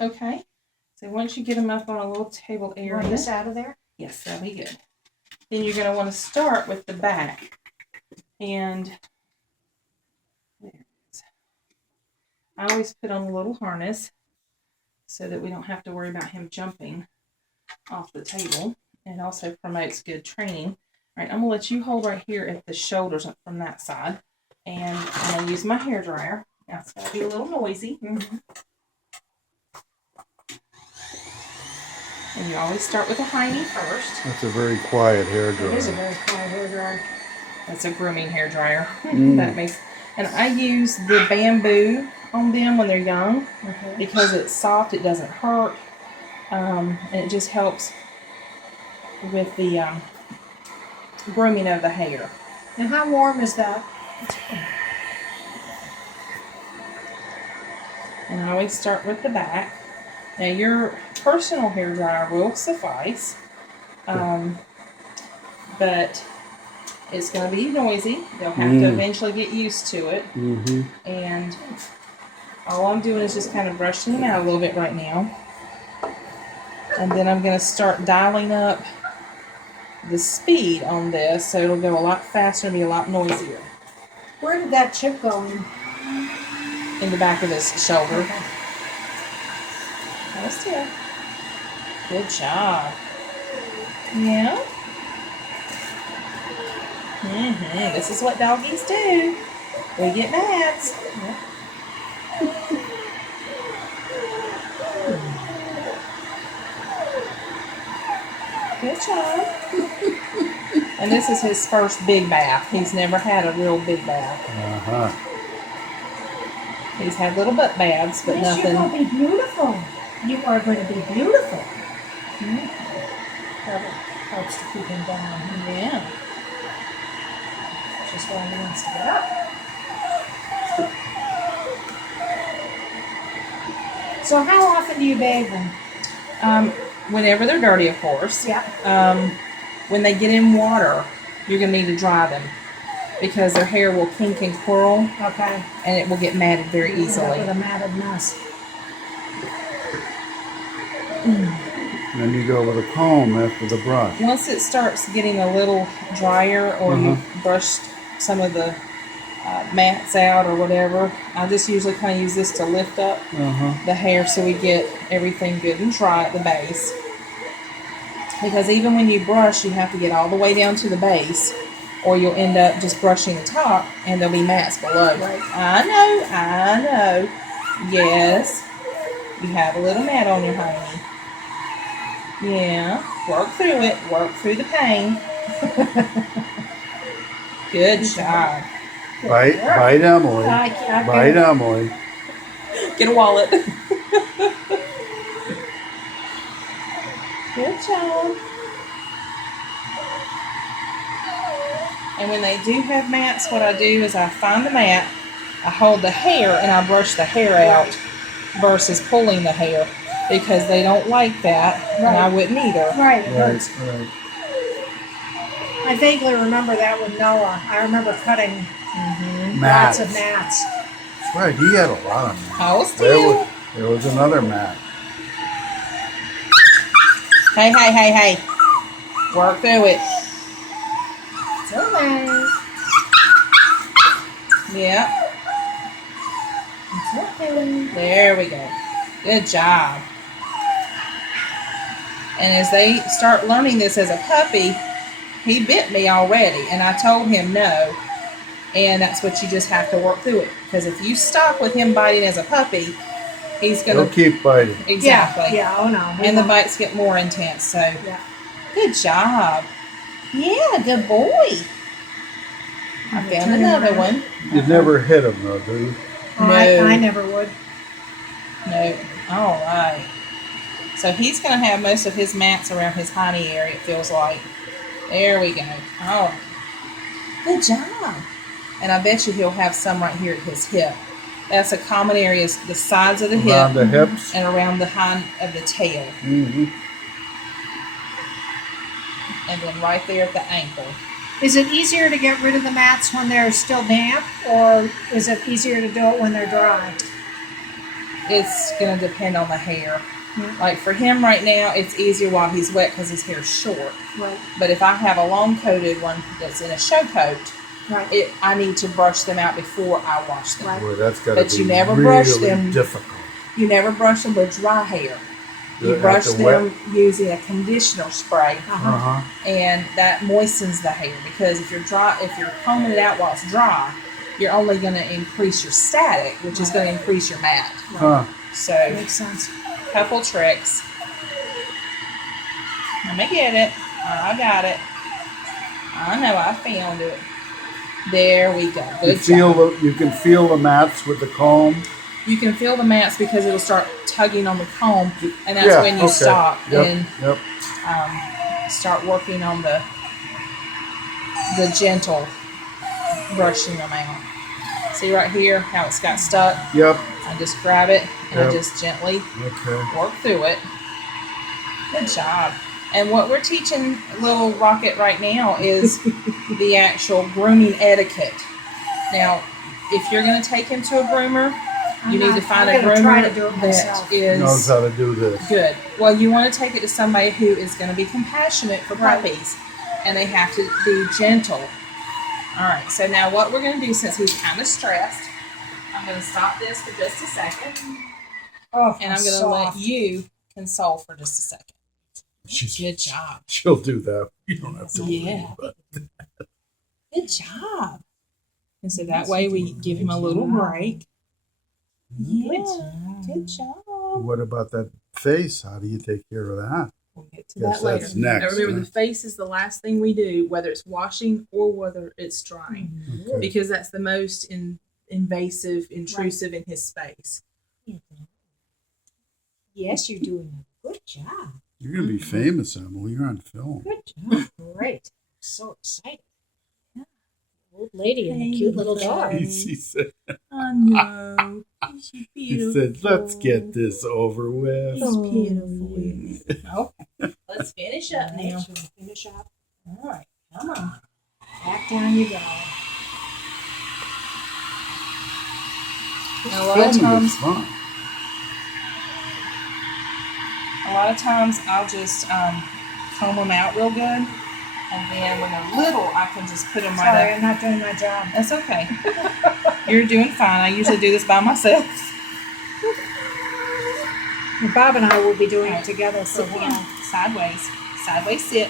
Okay. So once you get them up on a little table area. Run this out of there? Yes, that'll be good. Then you're going to want to start with the back. And there it is. I always put on a little harness so that we don't have to worry about him jumping off the table. It also promotes good training. All right, I'm going to let you hold right here at the shoulders from that side. And I'm going to use my hairdryer. Now, it's going to be a little noisy. And you always start with a hiney first. That's a very quiet hairdryer. It is a very quiet hairdryer. That's a grooming hairdryer. That makes. And I use the bamboo on them when they're young because it's soft. It doesn't hurt, and it just helps with the grooming of the hair. And how warm is that? And I always start with the back. Now your personal hairdryer will suffice, but it's going to be noisy. They'll have to eventually get used to it. And all I'm doing is just kind of brushing them out a little bit right now. And then I'm going to start dialing up the speed on this so it'll go a lot faster and be a lot noisier. Where did that chip go in? In the back of his shoulder. Hold still. Good job. Yeah. This is what doggies do. We get mats. Good job. And this is his first big bath. He's never had a real big bath. He's had little butt baths, but nothing. You're going to be beautiful. You are going to be beautiful. That helps to keep him down. Yeah. Just while he wants to get up. So how often do you bathe them? Whenever they're dirty, of course. Yeah. When they get in water, you're going to need to dry them because their hair will kink and curl. Okay. And it will get matted very easily. With a matted mess. Then you go with a comb after the brush. Once it starts getting a little drier or you've brushed some of the mats out or whatever, I just usually kind of use this to lift up the hair so we get everything good and dry at the base. Because even when you brush, you have to get all the way down to the base or you'll end up just brushing the top and there'll be mats below. Right. I know. Yes. You have a little mat on your honey. Yeah. Work through it. Work through the pain. Good job. Bite Emily. Bite Emily. Get a wallet. Good job. And when they do have mats, what I do is I find the mat, I hold the hair, and I brush the hair out versus pulling the hair because they don't like that, and I wouldn't either. Right. Right. I vaguely remember that with Noah. I remember cutting lots of mats. That's right. He had a lot of mats. Hold still. There was another mat. Hey. Work through it. It's okay. Yeah. It's okay. There we go. Good job. And as they start learning this as a puppy, he bit me already, and I told him no. And that's what you just have to work through it. Because if you stop with him biting as a puppy, he's going He'll keep biting. Exactly. Yeah, oh no. And the bites get more intense. So, good job. Yeah, good boy. I found another one. You never hit him though, do you? I never would. No. All right. So he's going to have most of his mats around his hiney area, it feels like. There we go. All right. Good job. And I bet you he'll have some right here at his hip. That's a common area, is the sides of the hip. Around the hips. And around the hind of the tail. And then right there at the ankle. Is it easier to get rid of the mats when they're still damp, or is it easier to do it when they're dry? it's going to depend on the hair. Like for him right now, it's easier while he's wet because his hair's short. Right. But if I have a long coated one that's in a show coat, Right. I need to brush them out before I wash them. Right. Boy, that's got to But be you never really brush them. difficult. You never brush them with dry hair. You Have brush to them using a conditioner spray, Uh-huh. and that moistens the hair. Because if you're combing it out while it's dry, you're only going to increase your static, which is going to increase your mat. Huh. So, Makes sense. couple tricks. Let me get it. I got it. I know. I found it. There we go. Good job. You can feel the mats with the comb. You can feel the mats because it'll start tugging on the comb, and that's when you stop and start working on the gentle brushing them out. See right here how it's got stuck? Yep. I just grab it and I just gently work through it. Good job. And what we're teaching little Rocket right now is the actual grooming etiquette. Now, if you're going to take him to a groomer, you need to find a groomer that knows how to do this. Good. Well, you want to take it to somebody who is going to be compassionate for puppies, and they have to be gentle. All right. So now, what we're going to do, since he's kind of stressed, I'm going to stop this for just a second, and I'm going to let you console for just a second. Good job. She'll do that. You don't have to worry about it. Good job. And so that way we give him a little break. Yeah. Good job. What about that face? How do you take care of that? We'll get to that later. That's next. Now remember, the face is the last thing we do, whether it's washing or whether it's drying, because that's the most invasive, intrusive in his space. Yes, you're doing a good job. You're going to be famous, Emily. You're on film. Good job. Great. I'm so excited. Yeah. Old lady and a cute little dog. He said, I know. he said, let's get this over with. He's beautiful. Oh, let's finish up now. Finish up. All right, come on. Back down you go. Now, a lot of Fun. times I'll just comb them out real good, and then when they're little, I can just put them right Sorry, up. I'm not doing my job. That's okay. You're doing fine. I usually do this by myself. And Bob and I will be doing it together for a Sit while. down. Sideways. Sideways sit.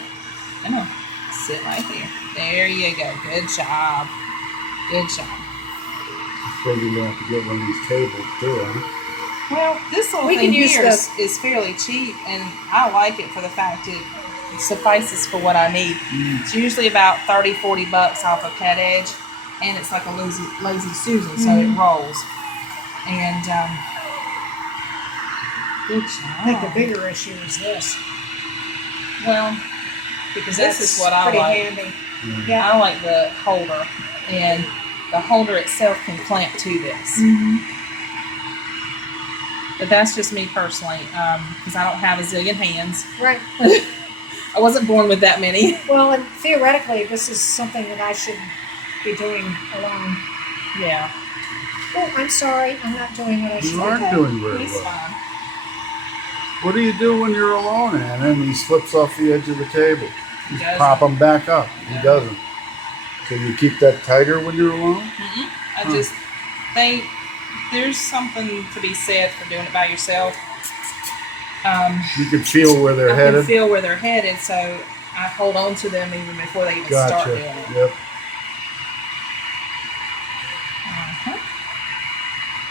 Come on. Sit right there. There you go. Good job. Good job. So you're going to have to get one of these tables too, huh? Well, this little thing here is fairly cheap, and I like it for the fact it suffices for what I need. It's usually about $30-$40 off of Pet Edge, and it's like a lazy Susan, so it rolls. And good job. I think the bigger issue is this. Well, Because this that's is what I pretty like. handy. I like the holder, and the holder itself can clamp to this. But that's just me personally, because I don't have a zillion hands. Right. I wasn't born with that many. Well, and theoretically, this is something that I should be doing alone. Yeah. Oh, I'm sorry. I'm not doing what I should You be aren't doing very He's well. fine. What do you do when you're alone, Anna, and he slips off the edge of the table? You doesn't. pop him back up. He doesn't. So you keep that tighter when you're alone? I just think there's something to be said for doing it by yourself. You can feel where they're I headed? can feel where they're headed, so I hold on to them even before they even start doing it. Yep.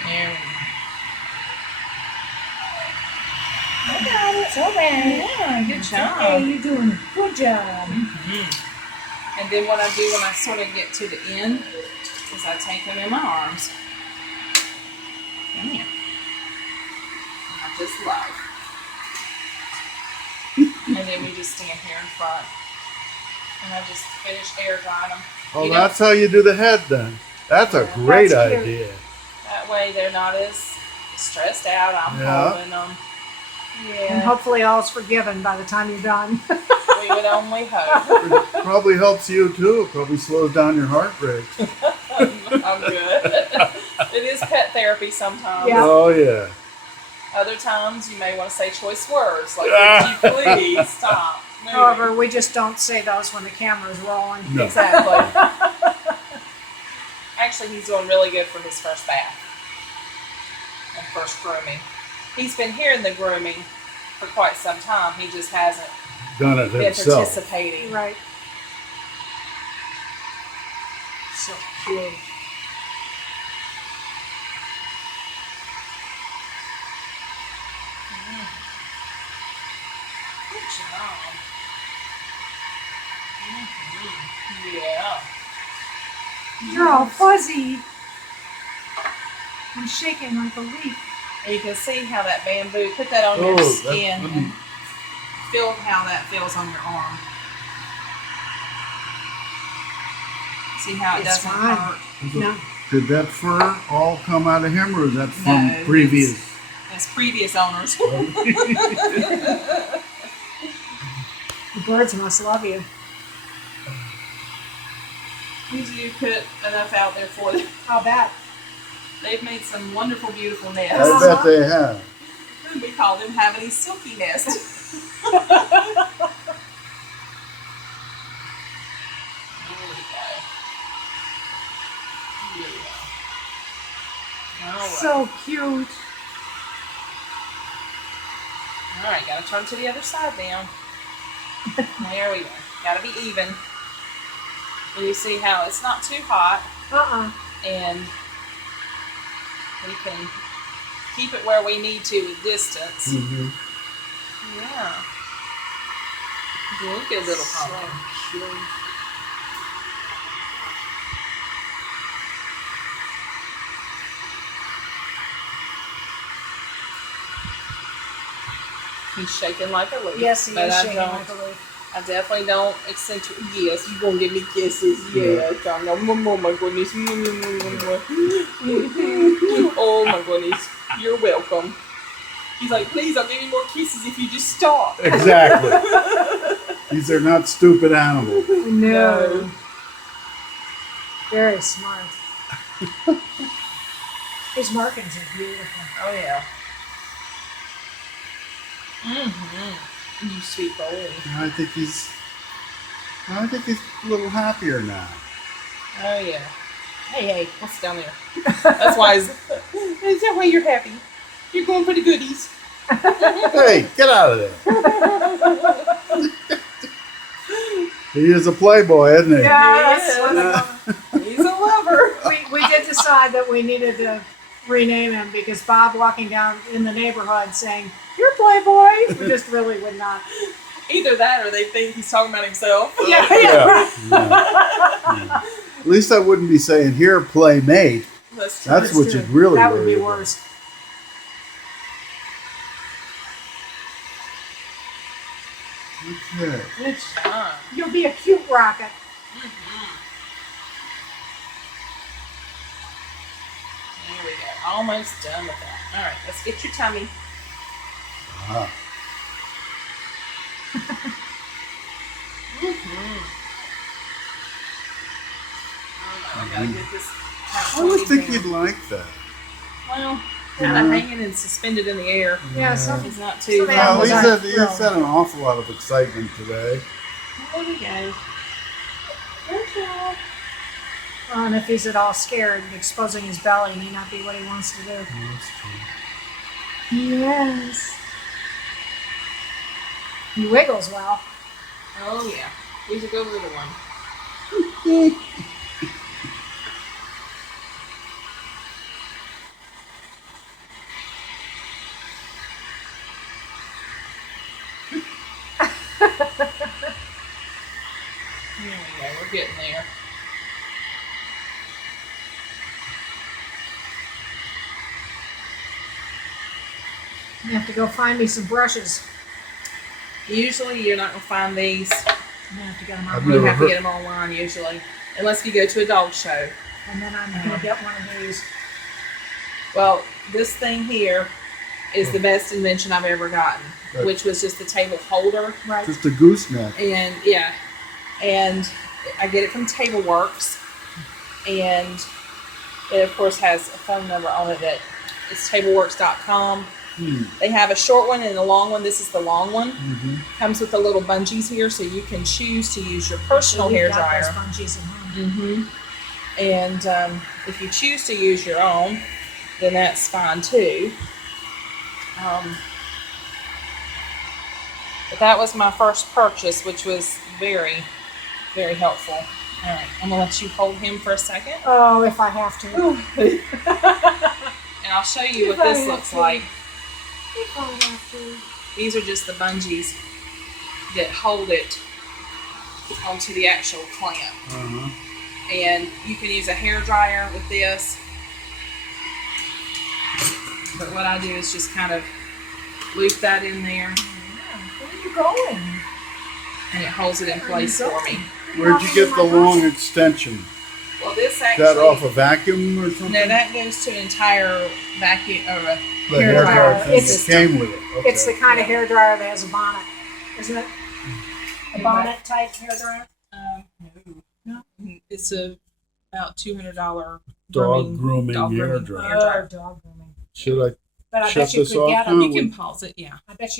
There we go. I got it. It's okay. Yeah, good job. Hey, you're doing a good job. And then what I do when I sort of get to the end is I take them in my arms. Come here. And I just love. And then we just stand here in front. And I just finish air drying them. Oh, that's how you do the head then. That's a great idea. That way they're not as stressed out. I'm holding them. And Yeah. hopefully all's forgiven by the time you're done. We would only hope. It probably helps you too. It probably slows down your heart rate. I'm good. It is pet therapy sometimes. Yeah. Oh, yeah. Other times you may want to say choice words like, would you please stop moving? However, we just don't say those when the camera's rolling. No. Exactly. Actually, he's doing really good for his first bath and first grooming. He's been hearing the grooming for quite some time. He just hasn't Done it been himself. participating. Right. So cute. Good job. Yeah. You're all fuzzy. I'm shaking like a leaf. And you can see how that bamboo, put that on your skin and feel how that feels on your arm. See how it It's doesn't fine. hurt? No. Did that fur all come out of him, or is that from No, previous? As previous owners. The birds must love you. We do put enough out there for them. I'll bet. They've made some wonderful, beautiful I nests. bet they have. We call them having a silky nest. There we go. Here we go. All right. So cute. All right, gotta turn to the other side now. There we go. Gotta be even. And you see how it's not too hot, and we can keep it where we need to with distance. Mm-hmm. Yeah. Good little pumpkin. He's shaking like a leaf. Yes, he but is I shaking don't- like a leaf. I definitely don't accentuate. Yes, you gonna give me kisses. Yes, I know. Oh my goodness. Oh my goodness. You're welcome. He's like, please, I'll give you more kisses if you just stop. Exactly. These are not stupid animals. No. Very smart. His markings are beautiful. Oh yeah. Mm-hmm. You sweet boy. I think he's a little happier now. Oh yeah. Hey, what's down there? That's why. Is that why you're happy? You're going for the goodies. Hey, get out of there. He is a playboy, isn't he? Yes. He's a lover. We did decide that we needed to rename him because Bob walking down in the neighborhood saying, "You're Playboy," we just really would not. Either that, or they think he's talking about himself. Yeah. Yeah. At least I wouldn't be saying, "Here, playmate." That's true. That's what you'd really That would be worry about. worse. Okay. Good job. You'll be a cute rocket. There we go. Almost done with that. All right, let's get your tummy. Ah. I gotta get this. I would think you'd like that. Well, kind of hanging and suspended in the air. Yeah, some He's not too. Some Well, animals he's aren't had an awful lot of excitement today. There we go. Good job. and if he's at all scared, exposing his belly may not be what he wants to do. That's true. Yes. He wiggles well. Oh yeah, he's a good little one. Here we go. We're getting there. You have to go find me some brushes. Usually, you're not gonna find these. I'm gonna have to get them I've on. You never have to heard- get them online usually, unless you go to a dog show. And then I'm gonna get one of these. Well, this thing here is the best invention I've ever gotten, Good. which was just the table holder. Right. Just a gooseneck. And yeah, and I get it from TableWorks, and it of course has a phone number on it that it's tableworks.com, They have a short one and a long one. This is the long one. Mm-hmm. Comes with the little bungees here, so you can choose to use your personal hair dryer. Bungees at home. And if you choose to use your own, then that's fine too. But that was my first purchase, which was very, very helpful. All right, I'm gonna let you hold him for a second, Oh, if I have to. and I'll show you what this looks like. If I have to. These are just the bungees that hold it onto the actual clamp. Uh-huh. And you can use a hair dryer with this. But what I do is just kind of loop that in there, Where are you going? and it holds it in place for me. Where'd you get the long extension? Well, this Is actually, that off a vacuum or something? no, that goes to an entire vacuum or a the hair hair dryer. dryer thing It's- that came with it. Okay. It's the kind of hair dryer that has a bonnet, isn't it? A bonnet type hair dryer. No. It's about $200 dog grooming dog hair grooming dryer. hair dryer. Dog grooming. Should I But I Shut bet you this could off get now? them. You can pause it, yeah. I bet you